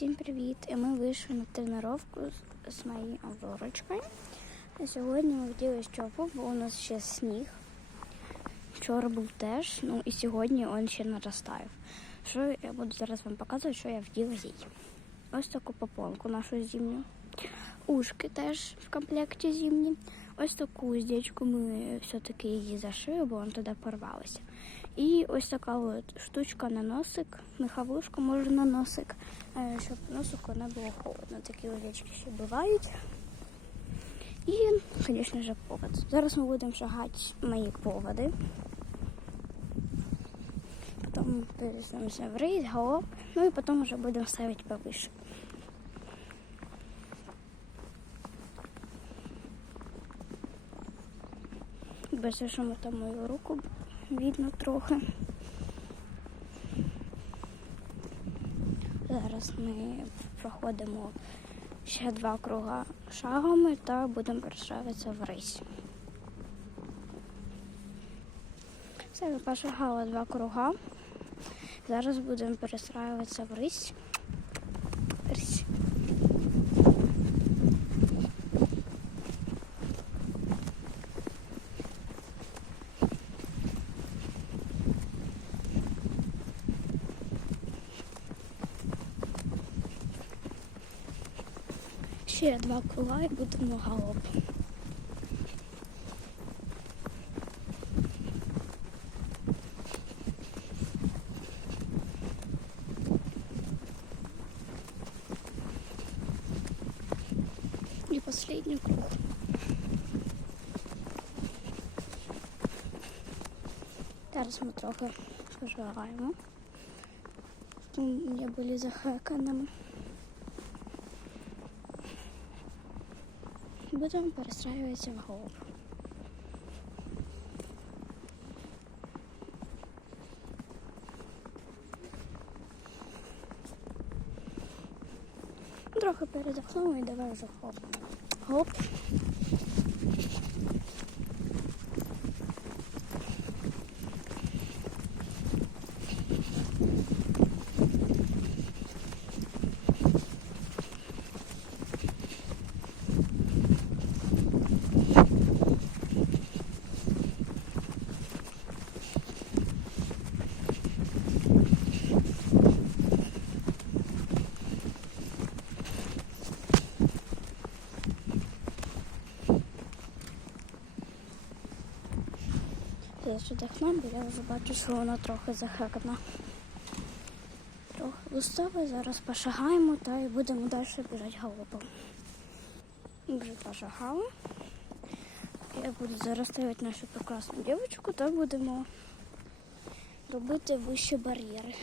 Всім привіт! І ми вийшли на тренування з, моєю Авророчкою. Сьогодні ми вділи щопу, бо у нас ще сніг. Вчора був теж, ну і сьогодні він ще наростає. Що я буду зараз вам показувати, що я вділа їй. Ось таку попонку нашу зимню. Ушки теж в комплекті зимні. Ось таку уздечку ми все-таки її зашили, бо вона туди порвалася. І ось така от штучка на носик, меховушка може на носик, щоб носику не було холодно. Такі овечки ще бувають. І, звісно ж, повод. Зараз ми будемо шагати мої поводи. Потім перейдемося в рейс, галоп, ну і потім вже будемо ставити повише. Бачите, що ми там мою руку видно трохи. Зараз ми проходимо ще два круга шагами та будемо перестраюватися в рейс. Все, ми пошагали два круга. Зараз будемо перестраюватися в. Рись. Ще два круга і будемо галоп. І останній круг. Зараз ми трохи поживаємо. Не були захеканими. Будемо перестраюватися в голову. Трохи передохнули і давай вже хоп. Гоп. Я ще дихну, бо я вже бачу, що вона трохи захекана. Трохи листове, зараз пошагаємо та і будемо далі біжати галопом. Вже пошагали. Я буду зараз ставити нашу прекрасну дівчинку та будемо робити вищі бар'єри.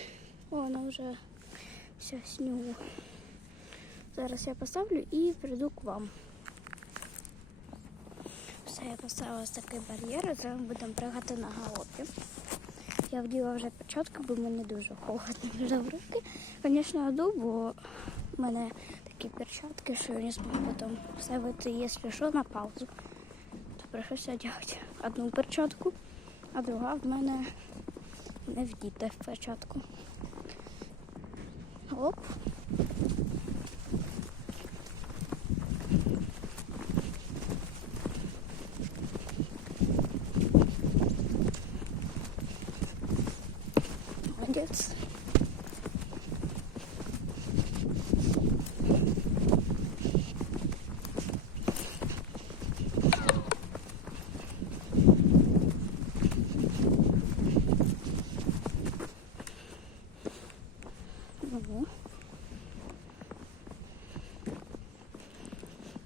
О, вона вже вся снігу. Зараз я поставлю і прийду к вам. Все, я поставила ось такий бар'єр, зараз будемо пригати на галопі. Я вділа вже перчатки, бо мені дуже холодно вже в руки. Звісно, оду, бо в мене такі перчатки, що я не зможу потім ставити, якщо що, на паузу. То прийшлося одягати одну перчатку, а друга в мене не вдіта в перчатку. Оп. Молодець.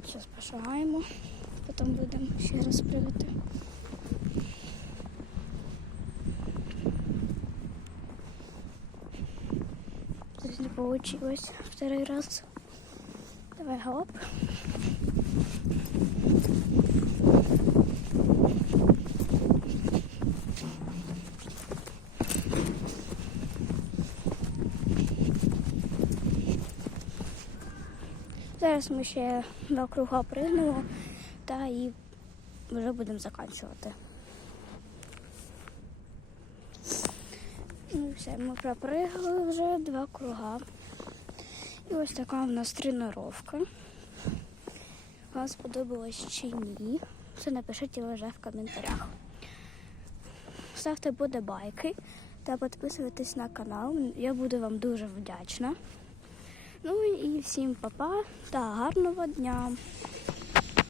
Зараз пошагаємо, потім будемо ще раз пригати. Здесь не получилось второй раз. Давай гоп. Зараз ми ще два круга пригнемо та і вже будемо закінчувати. Ну все, ми пропригали вже два круга. І ось така у нас тренування. Вам сподобалось чи ні? Все напишіть лише в коментарях. Ставте подобайки та підписуйтесь на канал. Я буду вам дуже вдячна. Ну і всім па-па та гарного дня!